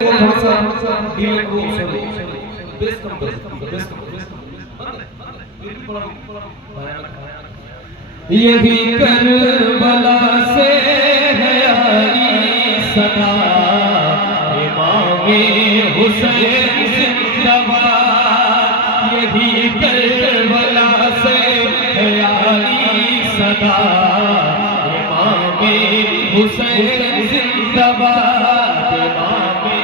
यही करबला से है आई सदा, इमामे हुसैन जिंदाबाद। यही करबला से है आई सदा, इमामे हुसैन जिंदाबाद। इमामे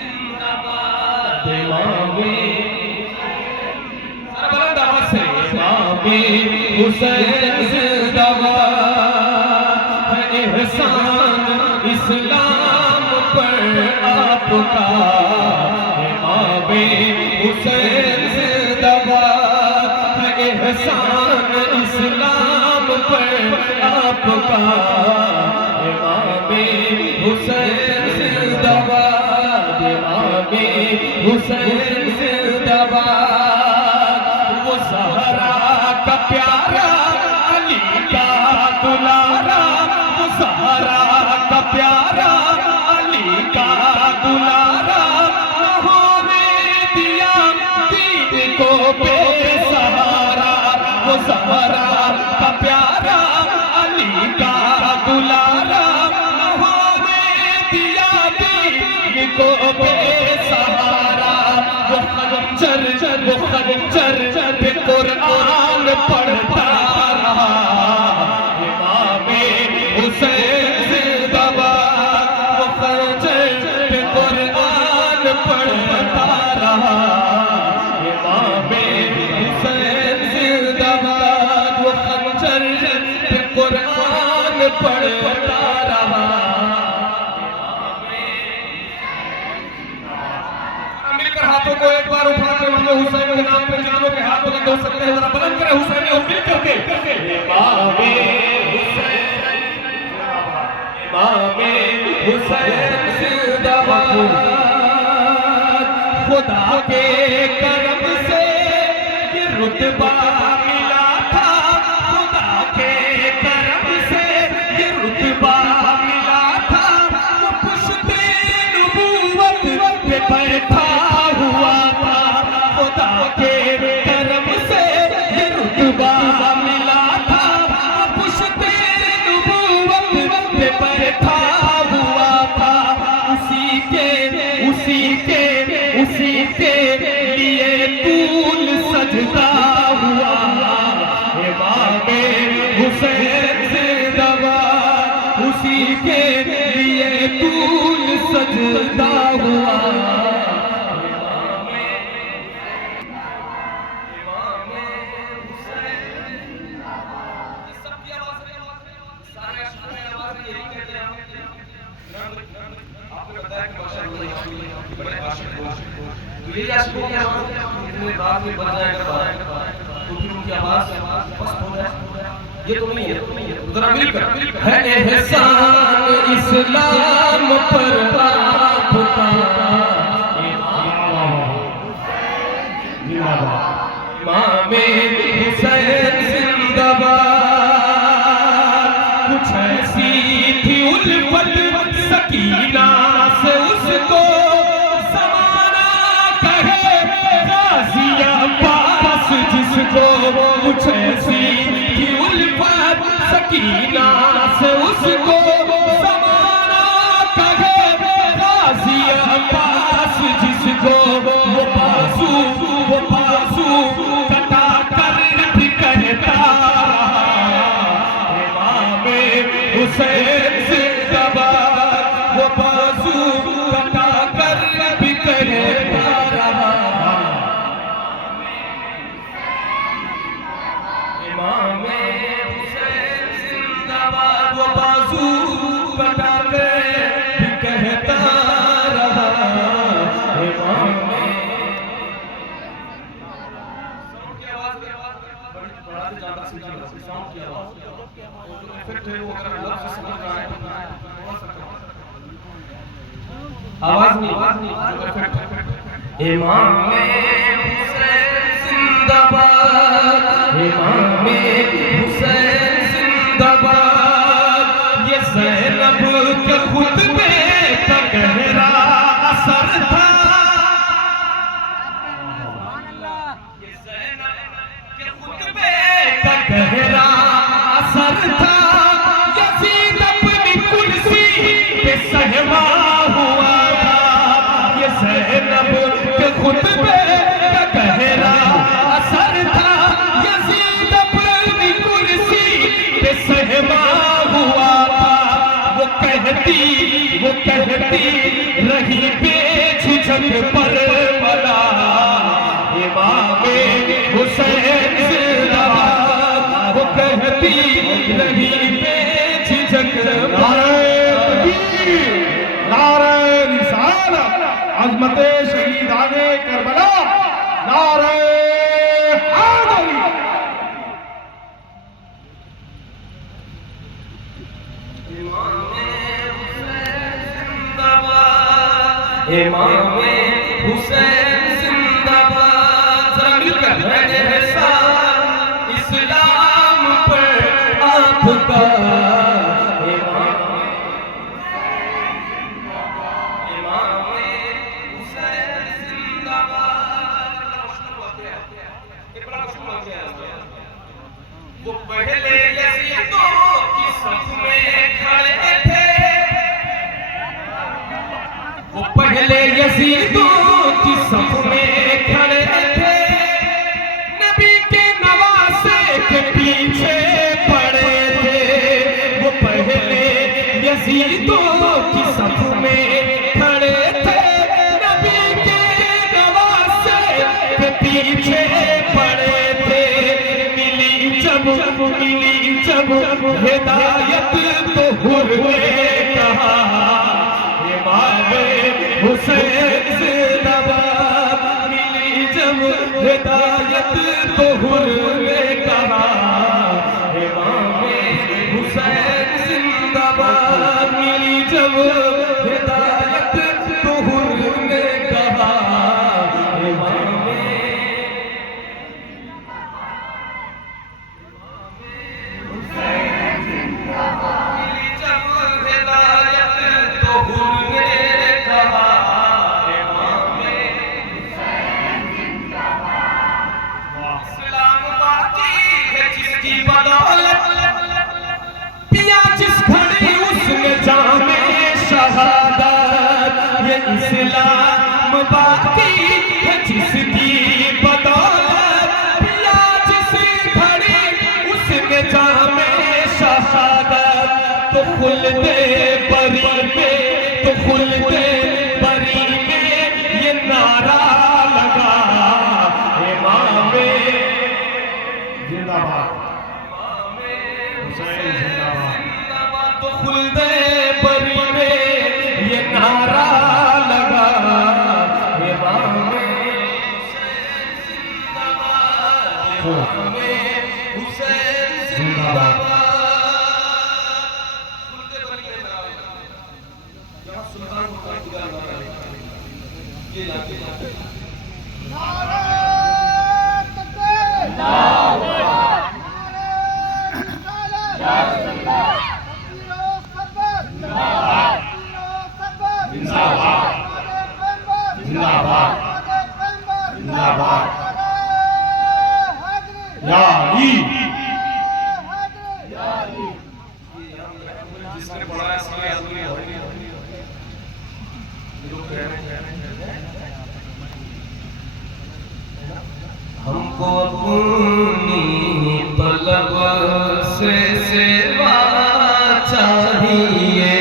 जिंदाबाद, इमामे हुसैन जिंदाबाद। है एहसान इस्लाम पर आपका, इमामे हुसैन जिंदाबाद। है एहसान इस्लाम पर आपका, इमामे हुसैन जिंदाबाद। इमामे हुसैन जिंदाबाद। वो ज़हरा का प्यारा, अली का दुलारा, वो ज़हरा का प्यारा, अली का दुलारा। उन्होंने दिया दीन को बेसहारा, वो ज़हरा का प्यारा, अली का दुलारा। उन्होंने दिया दीन को बेसहारा। वो खंजर पे कुरान पढ़ता रहा, इमामे हुसैन जिंदाबाद। वो खंजर पे कुरान पढ़ता रहा, इमामे हुसैन जिंदाबाद। वो खंजर पे कुरान पढ़ता रहा। मिलकर हाथों को एक बार उठा के इमाम हुसैन के नाम पे जितनों के हाथ बुलंद हो सकते हैं जरा बुलंद करें हुसैन और मिल करके इमामे हुसैन, इमामे हुसैन जिंदाबाद। खुदा के करम से ये रुतबा मिला था, खुदा के करम से ये रुतबा मिला था। वो पुश्ते नबूवत पे बैठा हुआ था, खुदा के करम से ये रुतबा मिला था। पुश्ते नबूवत पे बैठा हुआ था। उसी के लिए तूल सजदा हुआ, इमामे हुसैन जिंदाबाद। उसी के लिए तूल सजदा हुआ, इतने रात में बज जाएगा तो फिर उनकी आवाज पस्त हो जाए। ये तो नहीं है, जरा मिलकर है एहसान इस्लाम पर आपका, इमामे हुसैन जिंदाबाद। कुछ ऐसी थी उल्फत सकीना से उसको जिसको, कुछ ऐसी थी उल्फत सकीना से उसको ज़माना कहे गाज़ी अब्बास जिसको। वो बाजू कटा कर भी कहता इमामे हुसैन जिंदाबाद। वो बाजू कटा कर भी कहता रहा, इमामे हुसैन जिंदाबाद। वो बाजू कटा के भी कहता रहा, इमामे आवाज नहीं, इमामे हुसैन जिंदाबाद। इमामे हुसैन जिंदाबाद। ये ज़ैनब के खुतबे का कहना हुआ था, ये ज़ैनब के खुतबे का गहरा असर था। यज़ीद अपनी कुर्सी पे सहमा हुआ था, वो कहती रही बेझिझक पर बला, इमामे हुसैन जिंदाबाद, वो कहती रही बेझिझक। नारे रिसालत, अज़मते शहीदाने करबला, नारे हैदरी। इमामे हुसैन जिंदाबाद। जरा मिलकर है साथ इस्लाम पर आपका। इमामे हुसैन जिंदाबाद। वो पहले यज़ीदों की सफ में खड़े थे, वो पहले यज़ीदों की सफ में खड़े थे, नबी के नवासे के पीछे पड़े थे। वो पहले यज़ीदों की सफ में खड़े थे, नबी के नवासे के पीछे पड़े थे। मिली जब हिदायत तो हुर ने कहा, इमामे हुसैन जिंदाबाद। मिली जब हिदायत तो हुर ने कहा, इमामे हुसैन जिंदाबाद। मिली जब हिदायत तो हुर ने कहा, इमामे इस्लाम बाकी है जिसकी बदौलत, पिया जिस घड़ी उसने जामे शहादत। तो खुलदे बरी में ये नारा लगा, इमामे जिंदाबाद, हुसैन जिंदाबाद। तो खुलदे बरी में ये नारा लगा, इमामे हुसैन जिंदाबाद। यहाँ सुल्तान का ये लाके जिसने पढ़ा इसलिए आदमी हमको अपनी तलब से सेवा चाहिए।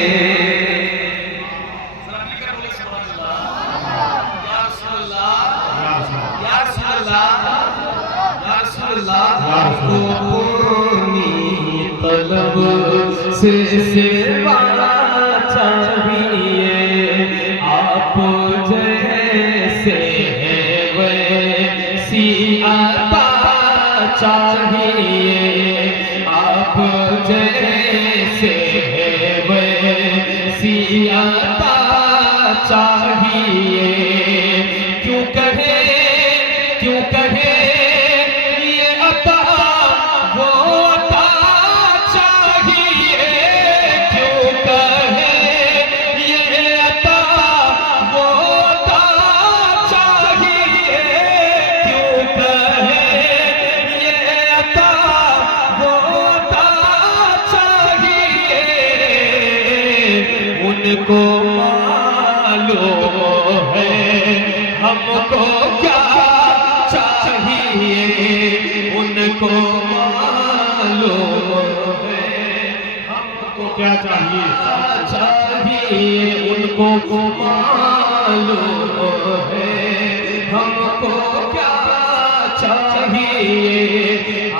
तलब से सेवा चाहिए, आप जैसे हैं वैसी आता चाहिए, आप जैसे हैं वैसी आता चाहिए। क्यों कहे ये अता वो अता चाहिए, क्यों कहे ये अता वो अता चाहिए, क्यों कहे ये अता वो अता चाहिए। उनको हमको क्या चाहिए उनको मालूम है, हमको क्या चाहिए? चाहिए उनको मालूम है, हमको क्या चाहिए,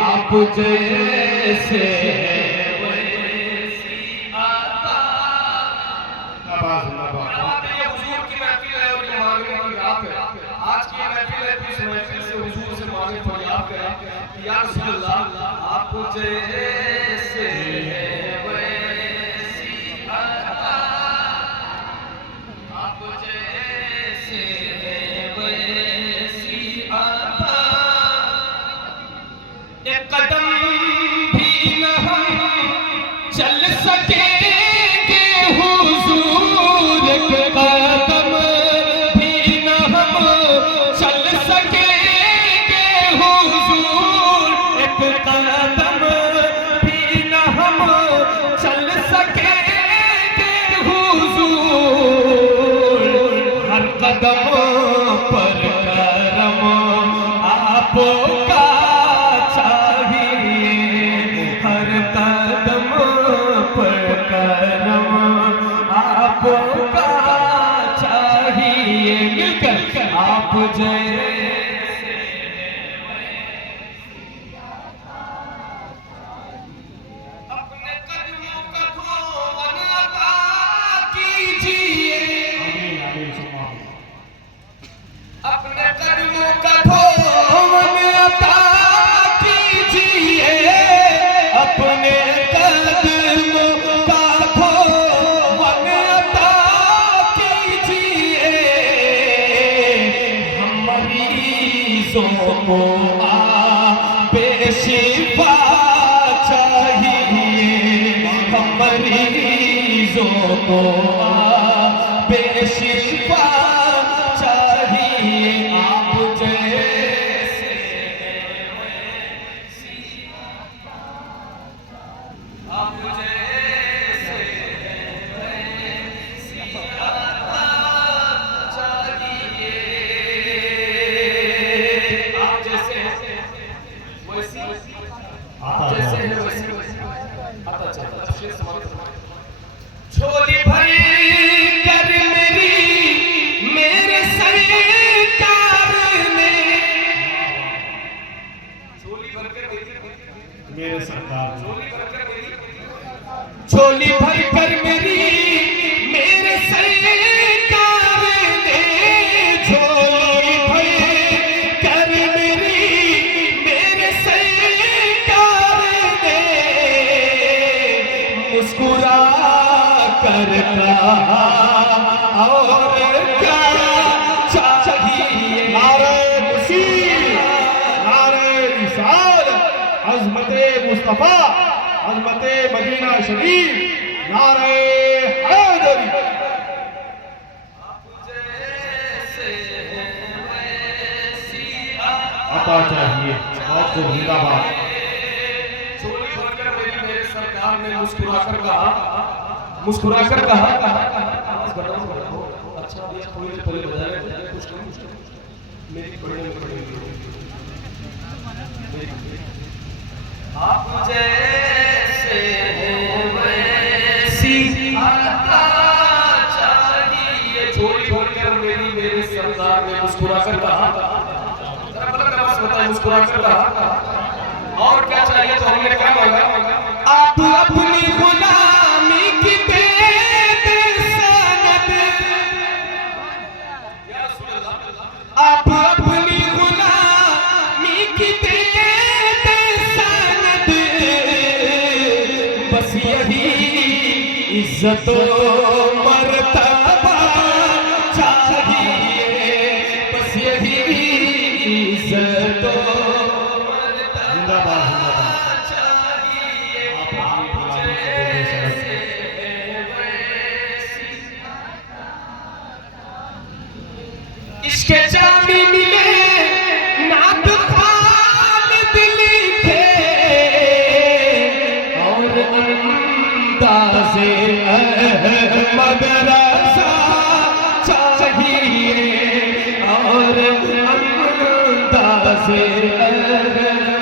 आप जैसे वैसी आता। ये हुजूर की महफिल है और ये मांगने की रात है। आज की महफिल है, इस महफिल से हुजूर से मांगे फरियाद करें कि या रसूल अल्लाह आप जैसे वैसी आता, आप जैसे वैसी आता, एक कदम भी न हम चल सकेंगे हुजूर, एक कदम भी न हम चल सकेंगे हुजूर, एक कदम भी न हम चल सकेंगे हुजूर, हर कदम पर करम आपका चाहिए, हर कदम पर करम आपका चाहिए, मिलकर आप जैसे अपने कदमों का धोवन अता कीजिए, अपने कदमों का धोवन अता कीजिए, अपने कदमों का धोवन अता कीजिए, हम मरीजों को बेशिफा चाहिए, हम मरीजों को बेशिफा चाहिए, आप जैसे वैसी, आप जैसे वैसी आता चाहिए, आप जैसे वैसी, आप जैसे वैसी आता चाहिए। झोली भर कर मेरे सरकार ने, झोली भर कर मेरे सरकार झोली भर कर मेरे सरकार ने, झोली भर कर मेरे सरकार ने, मुस्कुरा कर कहा और क्या चाहिए, नारे मुशीर, नारे रिसालत, अज़मते मुस्तफा, अज़मते मदीना शरीफ, नारे हैदरी। आता चाहिए, मौत को जिंदाबाद। झोली भरकर मेरे सरकार ने मुस्कुराकर कहा, मुस्कुराकर कहा, अच्छा दिया थोड़ी देर पहले बजा रहे थे कुछ कम मेरी पढ़ने में पढ़ने आप जैसे वैसी आता चाहिए, झोली भरकर मेरे सरकार ने मुस्कुराकर कहा, मुस्कुराकर कहा और क्या चाहिए, तो हमने क्या मांगा, आप अपनी गुलामी की दे दे सनद, आप अपनी गुलामी की दे दे सनद, बस यही इज्जत मर्तबा चाहिए, बस यही इज्जत जिंदाबाद, इसके जामी मिले नात खालिद लिखे और अंदाज़े अहमद रज़ा चाहिए, और से अगर